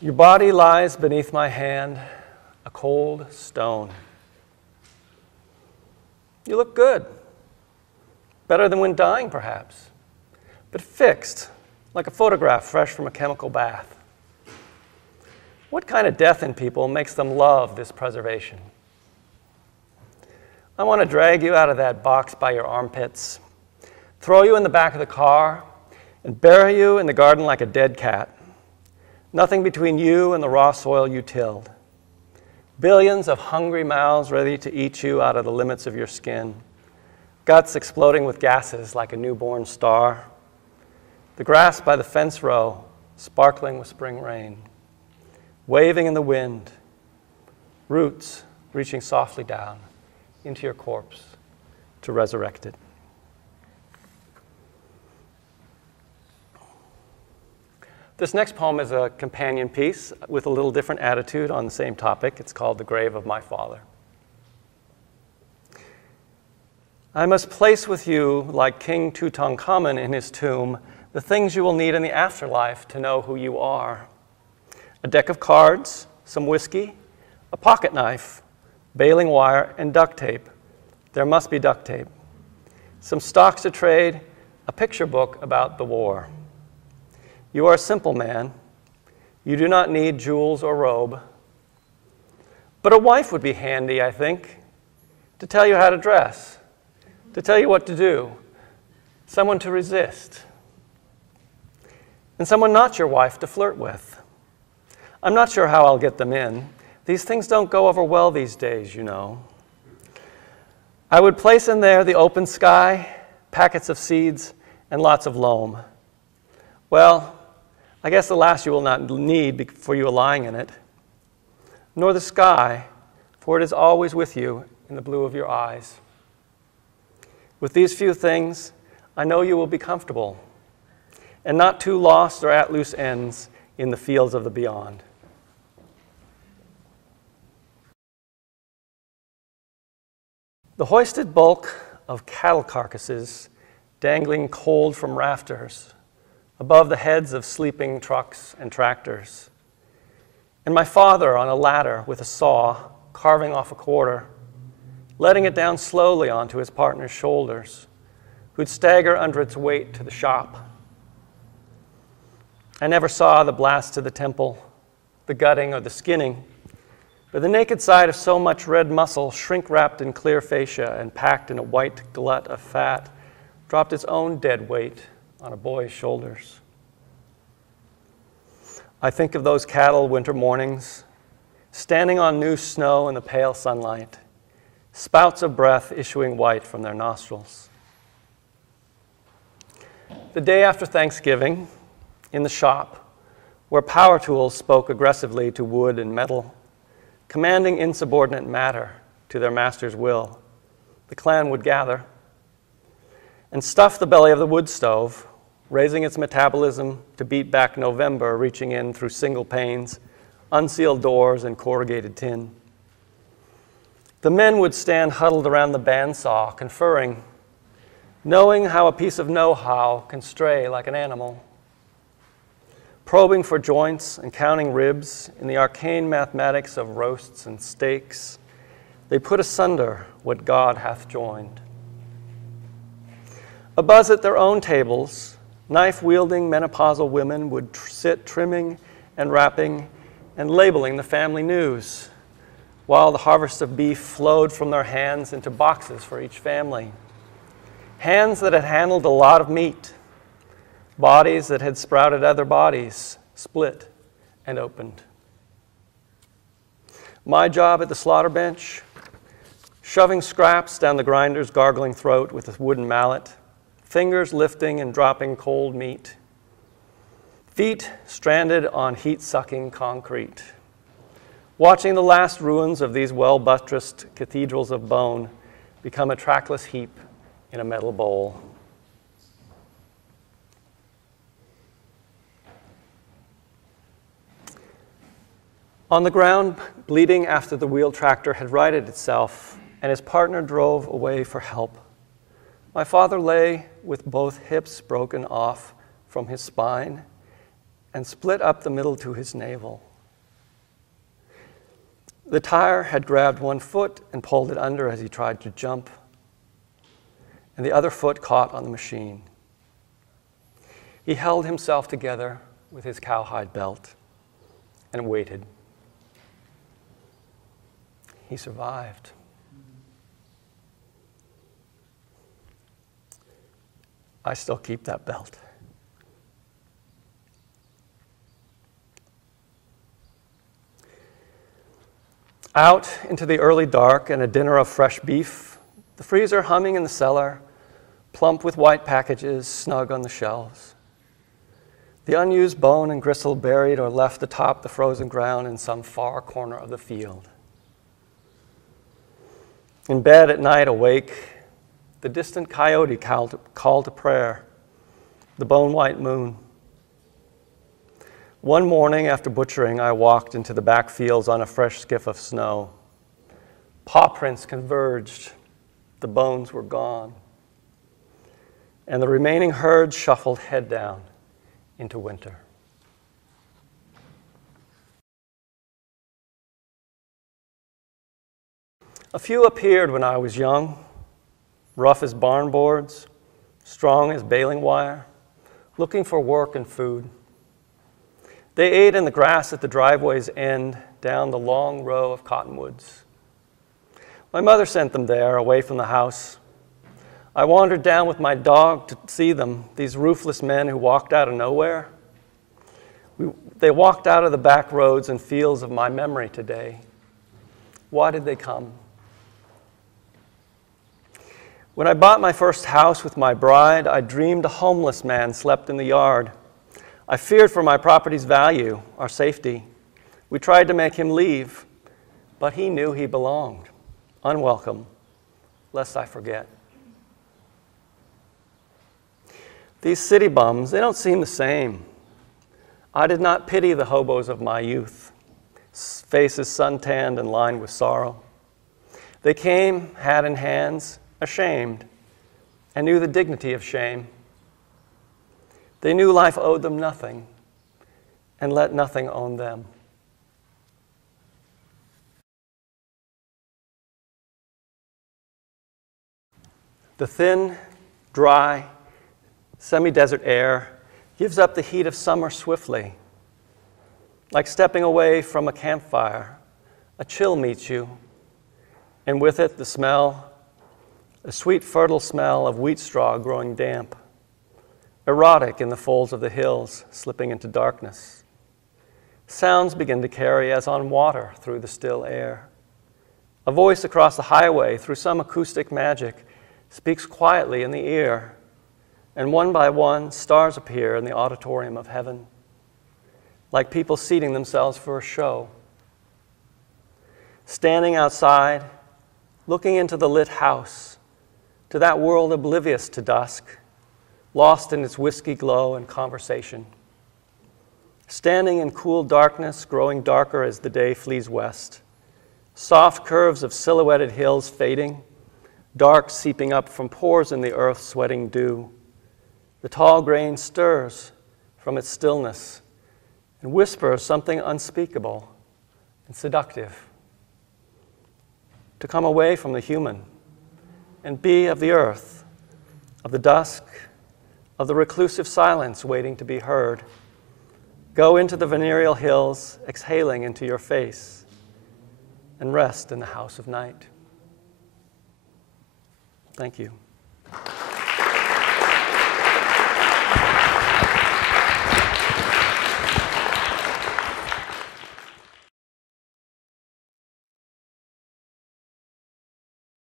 Your body lies beneath my hand, a cold stone. You look good, better than when dying perhaps, but fixed, like a photograph fresh from a chemical bath. What kind of death in people makes them love this preservation? I want to drag you out of that box by your armpits, throw you in the back of the car, and bury you in the garden like a dead cat. Nothing between you and the raw soil you tilled. Billions of hungry mouths ready to eat you out of the limits of your skin. Guts exploding with gases like a newborn star. The grass by the fence row sparkling with spring rain. Waving in the wind. Roots reaching softly down into your corpse to resurrect it. This next poem is a companion piece with a little different attitude on the same topic. It's called The Grave of My Father. I must place with you, like King Tutankhamun in his tomb, the things you will need in the afterlife to know who you are. A deck of cards, some whiskey, a pocket knife, baling wire, and duct tape. There must be duct tape. Some stocks to trade, a picture book about the war. You are a simple man. You do not need jewels or robe. But a wife would be handy, I think, to tell you how to dress, to tell you what to do, someone to resist, and someone not your wife to flirt with. I'm not sure how I'll get them in. These things don't go over well these days, you know. I would place in there the open sky, packets of seeds, and lots of loam. Well, I guess the last you will not need for you are lying in it, nor the sky, for it is always with you in the blue of your eyes. With these few things, I know you will be comfortable, and not too lost or at loose ends in the fields of the beyond. The hoisted bulk of cattle carcasses dangling cold from rafters above the heads of sleeping trucks and tractors. And my father on a ladder with a saw, carving off a quarter, letting it down slowly onto his partner's shoulders, who'd stagger under its weight to the shop. I never saw the blast to the temple, the gutting or the skinning, but the naked side of so much red muscle, shrink-wrapped in clear fascia and packed in a white glut of fat, dropped its own dead weight on a boy's shoulders. I think of those cattle winter mornings, standing on new snow in the pale sunlight, spouts of breath issuing white from their nostrils. The day after Thanksgiving, in the shop, where power tools spoke aggressively to wood and metal, commanding insubordinate matter to their master's will, the clan would gather and stuff the belly of the wood stove, raising its metabolism to beat back November, reaching in through single panes, unsealed doors, and corrugated tin. The men would stand huddled around the bandsaw, conferring, knowing how a piece of know-how can stray like an animal, probing for joints and counting ribs in the arcane mathematics of roasts and steaks. They put asunder what God hath joined. Abuzz at their own tables, knife-wielding menopausal women would sit trimming and wrapping and labeling the family news, while the harvest of beef flowed from their hands into boxes for each family. Hands that had handled a lot of meat, bodies that had sprouted other bodies, split and opened. My job at the slaughter bench, shoving scraps down the grinder's gargling throat with a wooden mallet, fingers lifting and dropping cold meat, feet stranded on heat-sucking concrete, watching the last ruins of these well-buttressed cathedrals of bone become a trackless heap in a metal bowl. On the ground, bleeding after the wheel tractor had righted itself and his partner drove away for help, my father lay with both hips broken off from his spine and split up the middle to his navel. The tire had grabbed one foot and pulled it under as he tried to jump, and the other foot caught on the machine. He held himself together with his cowhide belt and waited. He survived. I still keep that belt. Out into the early dark and a dinner of fresh beef, the freezer humming in the cellar, plump with white packages snug on the shelves. The unused bone and gristle buried or left atop the frozen ground in some far corner of the field. In bed at night, awake, the distant coyote called to prayer, the bone-white moon. One morning after butchering, I walked into the back fields on a fresh skiff of snow. Paw prints converged, the bones were gone, and the remaining herd shuffled head down into winter. A few appeared when I was young, rough as barn boards, strong as baling wire, looking for work and food. They ate in the grass at the driveway's end down the long row of cottonwoods. My mother sent them there, away from the house. I wandered down with my dog to see them, these ruthless men who walked out of nowhere. They walked out of the back roads and fields of my memory today. Why did they come? When I bought my first house with my bride, I dreamed a homeless man slept in the yard. I feared for my property's value, our safety. We tried to make him leave, but he knew he belonged, unwelcome, lest I forget. These city bums, they don't seem the same. I did not pity the hobos of my youth, faces suntanned and lined with sorrow. They came, hat in hands, ashamed, and knew the dignity of shame. They knew life owed them nothing, and let nothing own them. The thin, dry, semi-desert air gives up the heat of summer swiftly. Like stepping away from a campfire, a chill meets you, and with it the smell, a sweet, fertile smell of wheat straw growing damp, erotic in the folds of the hills, slipping into darkness. Sounds begin to carry as on water through the still air. A voice across the highway, through some acoustic magic, speaks quietly in the ear, and one by one, stars appear in the auditorium of heaven, like people seating themselves for a show. Standing outside, looking into the lit house, to that world oblivious to dusk, lost in its whiskey glow and conversation. Standing in cool darkness, growing darker as the day flees west, soft curves of silhouetted hills fading, dark seeping up from pores in the earth sweating dew. The tall grain stirs from its stillness and whispers something unspeakable and seductive. To come away from the human and be of the earth, of the dusk, of the reclusive silence waiting to be heard. Go into the venereal hills, exhaling into your face, and rest in the house of night. Thank you.